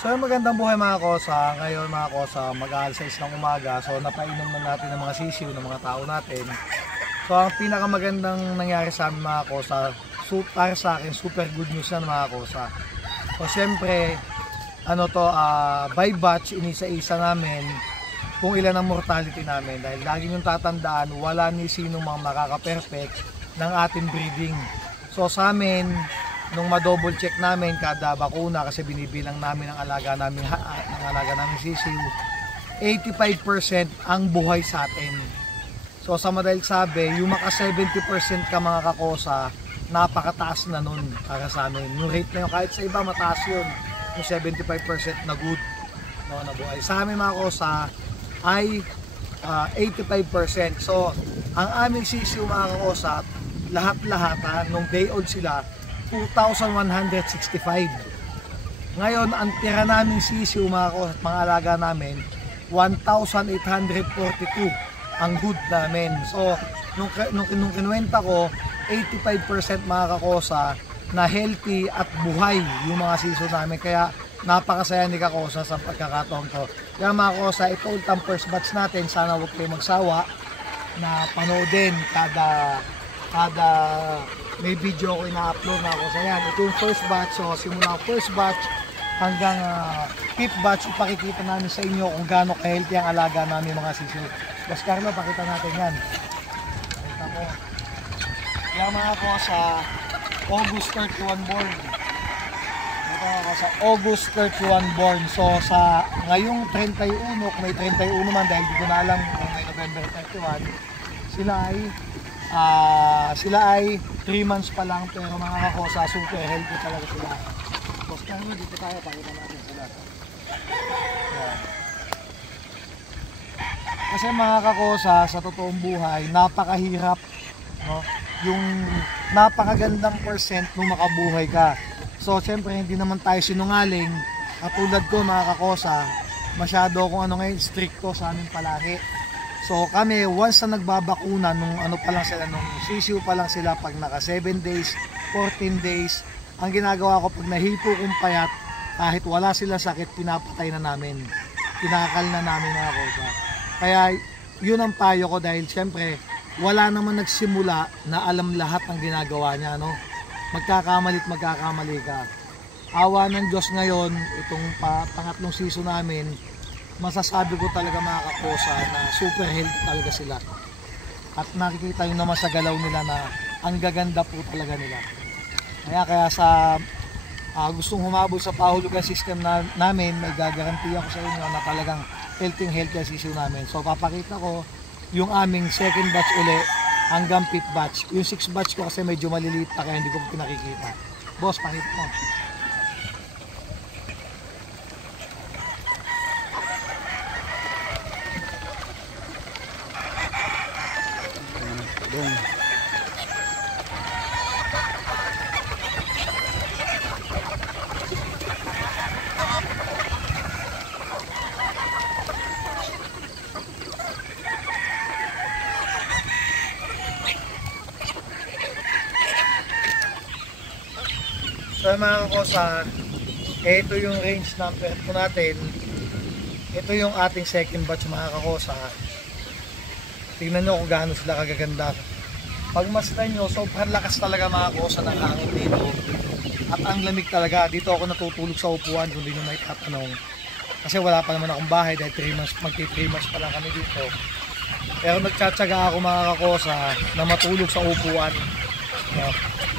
So magandang buhay mga kosa. Ngayon mga kosa, mag-aalas 6 ng umaga. So napainom na natin ng mga sisiw ng mga tao natin. So ang pinakamagandang nangyari sa amin mga kosa, para sa akin, super good news na mga kosa. So syempre, by batch, inisa-isa namin kung ilan ang mortality namin. Dahil lagi yung tatandaan, wala ni sino mga makaka-perfect ng ating breeding. So sa amin, nung ma-double check namin kada bakuna kasi binibilang namin ang alaga namin sisiw, 85% ang buhay sa atin. So sa madaling sabi, yung maka 70% ka mga kakosa, napakataas na nun para sa amin. Yung rate na yun, kahit sa iba mataas yun, yung 75% na good, no, na buhay. Sa amin mga kakosa ay 85%. So ang aming sisiw mga kakosa, lahat-lahat nung day old sila, 2,165. Ngayon, ang tira namin sisiw mga alaga namin, 1,842 ang good namin. So, nung kinuwenta ko, 85% mga kakosa na healthy at buhay yung mga sisiw namin. Kaya, napakasaya ni kakosa sa pagkakataon to. Kaya mga kakosa, ito ang first batch natin. Sana huwag kayo magsawa na panoodin kada may video ko ina-upload na ako sa yan. Ito yung first batch. So simula first batch hanggang 5th batch, ipakikita namin sa inyo kung gaano ka-healthy ang alaga namin mga sisiw. Boss Carlo, pakita natin yan. Pakita mo. Yan mga ako sa August 31 born. Ito ako sa August 31 born. So sa ngayong 31, kung may 31 man dahil di ko na alam kung may November 31, sila ay 3 months pa lang, pero mga kakosa, super healthy talaga sila. Boss Carlo, dito tayo, pakita natin sila. Yan. Kasi mga kakosa, sa totoong buhay, napakahirap, no? Yung napakagandang percent nung makabuhay ka. So siyempre hindi naman tayo sinungaling. Katulad ko mga kakosa, masyado akong stricto sa aming palahi. So kami, once na nagbabakuna, nung nung sisiw pa lang sila, pag naka 7 days, 14 days, ang ginagawa ko pag nahipo kong payat, kahit wala sila sakit, pinapatay na namin. Pinakal na namin mga kosa. Kaya yun ang payo ko dahil siyempre, wala naman nagsimula na alam lahat ng ginagawa niya. No? Magkakamali ka. Awa ng Diyos ngayon, itong pangatlong season namin, masasabi ko talaga mga kakosa na super healthy talaga sila. At nakikita yun naman sa galaw nila na ang gaganda po talaga nila. Kaya sa gustong humabol sa pahulugan system namin, may gagarantiya ko sa inyo na talagang healthy ang sisiw namin. So papakita ko yung aming second batch uli hanggang 5th batch. Yung 6th batch ko kasi medyo maliliit pa kaya hindi ko pinakikita. Boss, pakita mo. Boom. So mga kakosa, ito yung range number po natin. Ito yung ating second batch mga kakosa. Tingnan nyo kung gaano sila kagaganda. Pagmasdan nyo, sobrang lakas talaga mga kakosa ng hangin dito. At ang lamig talaga. Dito ako natutulog sa upuan kung di nyo may tatanong. Kasi wala pa naman akong bahay dahil 3 months pa lang kami dito. Pero nagtsatsaga ako mga kakosa na matulog sa upuan.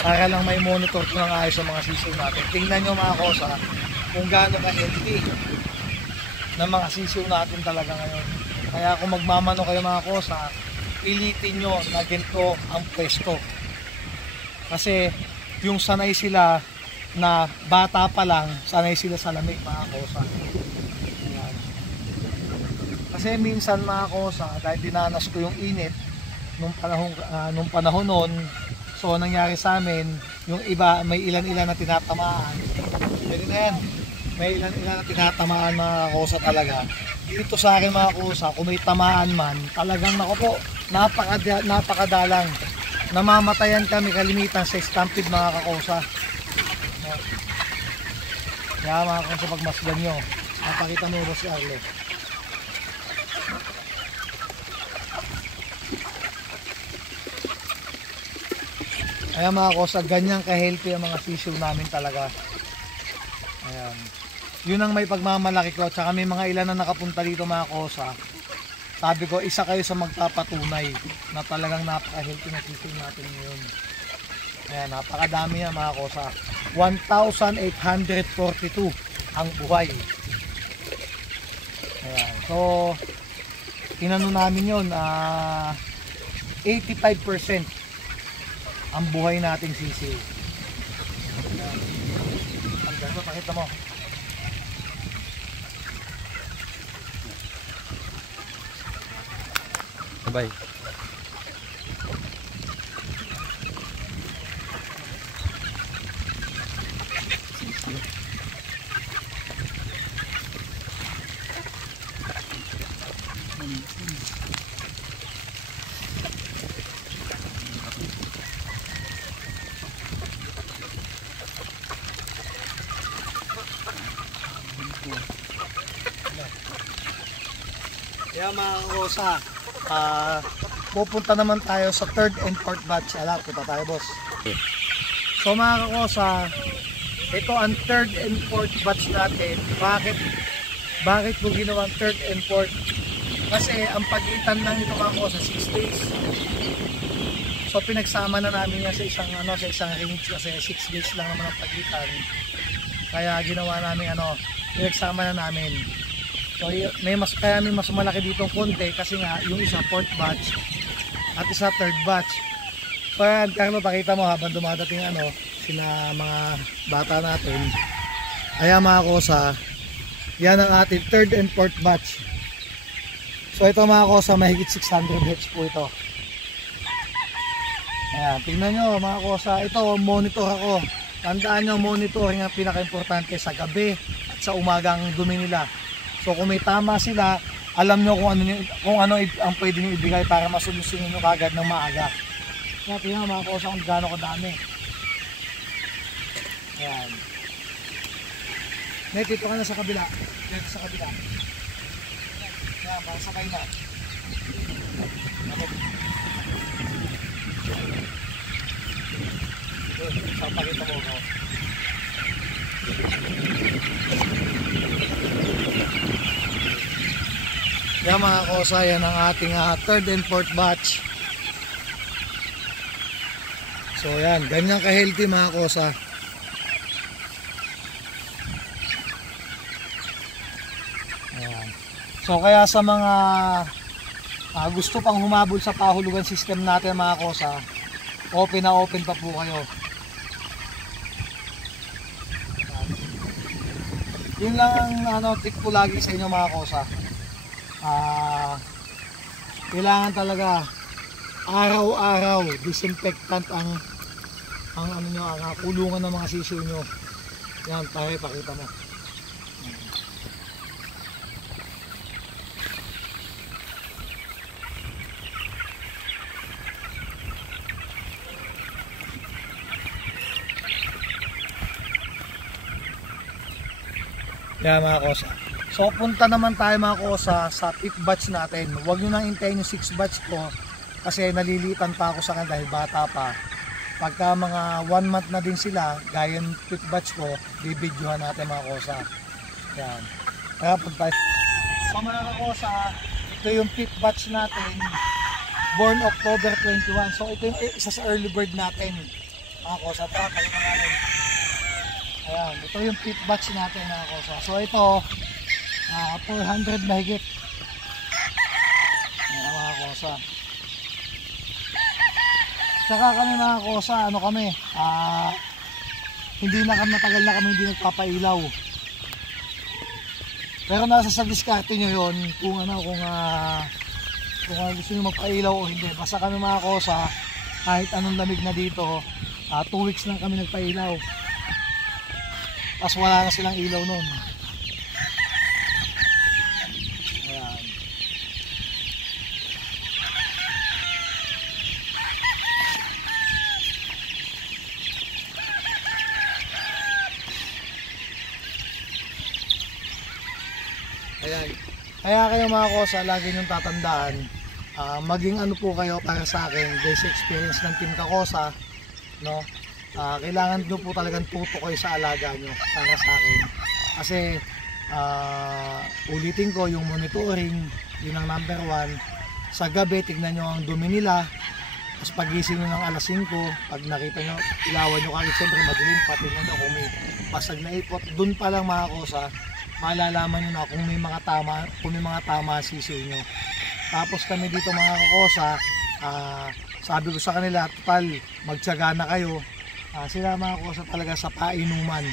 Para lang may monitor ko ng ayos sa mga sisiw natin. Tingnan nyo mga kakosa kung gaano ka-healthy ng mga sisiw natin talaga ngayon. Kaya kung magmamano kayo mga kosa, pilitin nyo na ganito ang pwesto. Kasi yung sanay sila na bata pa lang, sanay sila sa lamig mga kosa. Ayan. Kasi minsan mga kosa, dahil dinanas ko yung init nung panahon noon, so nangyari sa amin, yung iba may ilan-ilan na tinatamaan. Pwede na yan. May ilan-ilan na tinatamaan mga kosa talaga. Dito sa akin mga kusa, kung may tamaan man, talagang napakadalang. Namamatayan kami kalimitan sa stampede mga kakusa. Kaya mga kosa, pagmasdan nyo, napakita mo Ross Arlo. Ayan mga kosa, ganyan ka-healthy ang mga sisiw namin talaga. Ayan. Yun ang may pagmamalaki ko. Tsaka may mga ilan na nakapunta dito mga kosa. Sabi ko, isa kayo sa magpapatunay na talagang napaka-healthy na sisiw natin ngayon. Ayan, napakadami yan mga kosa. 1,842 ang buhay. Ayan. So, tinanong namin yun, 85% ang buhay nating sisiw. Ayan. Ang ganda, pakita mo. Bye. Kaya mga kosa, pupunta naman tayo sa third and fourth batch. Alam, kita tayo boss. So mga kosa, ito ang third and fourth batch natin. Bakit ko ginawang third and fourth? Kasi ang pagitan lang ito mga kosa, 6 days. So pinagsama na namin yan sa isang range kasi 6 days lang naman ang pagitan. Kaya ginawa namin pinagsama na namin. So kaya may mas malaki dito konti kasi nga yung isa fourth batch at isa third batch. So yan, Carlo, pakita mo habang dumadating sila mga bata natin. Ayan mga kosa, yan ang ating third and fourth batch. So ito mga kosa, mahigit 600 heads po ito. Ayan, tingnan nyo mga kosa, ito monitor ako. Tandaan nyo, monitoring ang pinaka-importante sa gabi at sa umagang dumi nila. So kung may tama sila, alam nyo kung ano ang pwede nyo ibigay para masolusyonan nyo kagad ng maaga. Kaya tingnan mga kosa kung gaano kadami. Ayan. Dito ka na sa kabila. Dito sa kabila. Ayan, para sabay na. Sa pakita mo ko. Kaya mga kosa, yan ang ating third and fourth batch. So yan, ganyan ka-healthy mga kosa. Ayan. So kaya sa mga gusto pang humabol sa pahulugan system natin mga kosa, open na open pa po kayo. Yun lang ang tip ko lagi sa inyo mga kosa. Kailangan talaga araw-araw disinfectant ang kulungan ng mga sisiw nyo. Yan, pakita mo. Yan mga kosa. So punta naman tayo mga kosa sa 5th batch natin. Huwag nyo nang hintayin yung 6th batch ko kasi nalilitan pa ako sa kanila dahil bata pa. Pagka mga 1 month na din sila, gaya ng 5th batch ko, bibidyohan natin mga kosa. Yan. Kaya punta. So mga kosa, ito yung 5th batch natin, born October 21. So ito yung isa sa early bird natin mga kosa. Tara, kayo na natin. Ayan, ito yung 5th batch natin mga kosa. So ito 400 na higit. Ayan mga kosa. Tsaka kami mga kosa, hindi na kami, matagal na kami hindi nagpapailaw. Pero nasa sa diskarte nyo yun kung gusto nyo magpailaw o hindi. Basta kami mga kosa, kahit anong lamig na dito, 2 weeks lang kami nagpailaw. Tapos wala na silang ilaw nun. Ayan. Ayan. Kaya kayo mga kosa, lagi niyong tatandaan, maging ano po kayo para sa akin, base experience ng Team Kakosa, no? Kailangan nyo po talagang tuto kayo sa alaga nyo para sa akin. Kasi, ulitin ko, yung monitoring, yun ang number 1. Sa gabi, tignan nyo ang dumi nila. Tapos pagising nyo ng alas 5, pag nakita nyo, ilawan nyo kagad, siyempre madilim, pati nyo kung may pasag na ipot. Doon pa lang mga kosa, malalaman nyo na kung may mga tama sisiw nyo. Tapos kami dito mga kakosa, sabi ko sa kanila, total, magtiyaga na kayo. Sila mga kosa talaga sa painuman.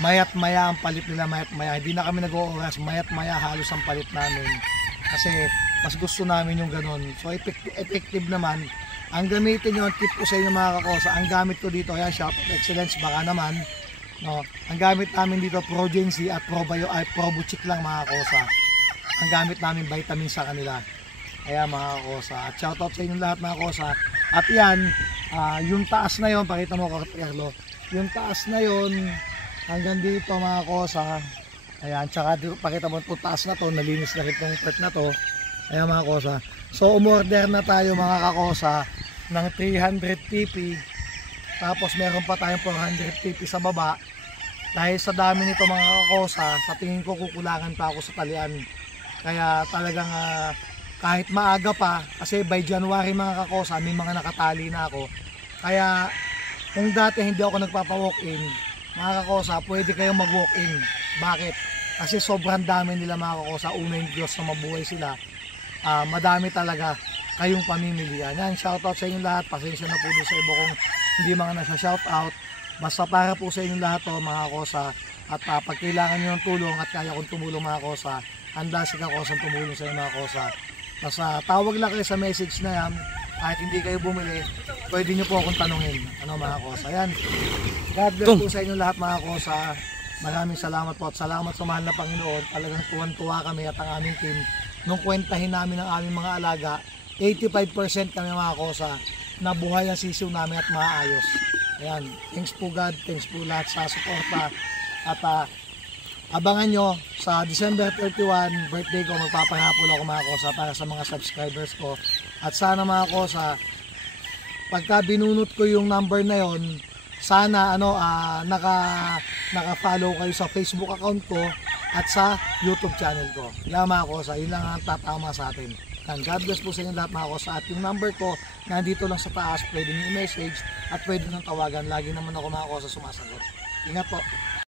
Mayat maya ang palit nila, mayat maya. Hindi na kami nag-ooras, mayat maya halos ang palit namin. Kasi mas gusto namin yung ganun. So effective naman. Ang gamitin nyo, ang tip ko sa inyo mga kakosa, ang gamit ko dito, ayan, Shop of Excellence, baka naman, no, ang gamit namin dito, Progency at Probuchic lang mga kakosa. Ang gamit namin vitamin sa kanila. Ayan mga kakosa. At shoutout sa inyo lahat mga kakosa. At yan, yung taas na yon, pakita mo Carlo, yung taas na yon, hanggang dito mga kakosa. Ayan, tsaka dito, pakita mo itong taas na to, nalinis na rin itong part na to. Ayan mga kakosa. So umorder na tayo mga kakosa ng 300 TP. Tapos meron pa tayong 400 TP sa baba. Dahil sa dami nito mga kakosa, sa tingin ko kukulangan pa ako sa talian. Kaya talagang kahit maaga pa, kasi by January mga kakosa, may mga nakatali na ako. Kaya kung dati hindi ako nagpapa-walk-in, mga kakosa, pwede kayong mag-walk-in. Bakit? Kasi sobrang dami nila mga kakosa. Una yung Diyos na mabuhay sila. Madami talaga kayong pamimilian. Yan, shoutout sa inyo lahat. Pasensya na po doon sa iba kung hindi mga nasa shoutout. Basta para po sa inyo lahat to mga kakosa. At pag kailangan nyo ng tulong at kaya kong tumulong mga kakosa, handa si Kakosa tumulong sa inyo mga kakosa. Basta tawag lang kayo sa message na yan. Kahit hindi kayo bumili, pwede nyo po akong tanungin. Ano mga kakosa. Yan. God bless po sa inyo lahat mga kakosa. Maraming salamat po at salamat sa mahal na Panginoon. Talagang tuwan-tuwa kami at ang aming team. Nung kwentahin namin ang aming mga alaga, 85% kami mga kosa na buhay ang sisiw namin at maayos. Ayan, thanks po God, thanks po lahat sa suporta. At abangan nyo sa December 31, birthday ko, magpapanapol ako mga kosa para sa mga subscribers ko. At sana mga kosa, pagka binunot ko yung number na yon, sana naka-follow kayo sa Facebook account ko at sa YouTube channel ko. Yan mga kosa, yun lang ang tatama sa atin. And God bless po sa inyo lahat mga kosa. At yung number ko, nandito lang sa taas, pwede nyo i-message at pwede nyo tawagan. Lagi naman ako mga kosa sumasagot. Ingat po.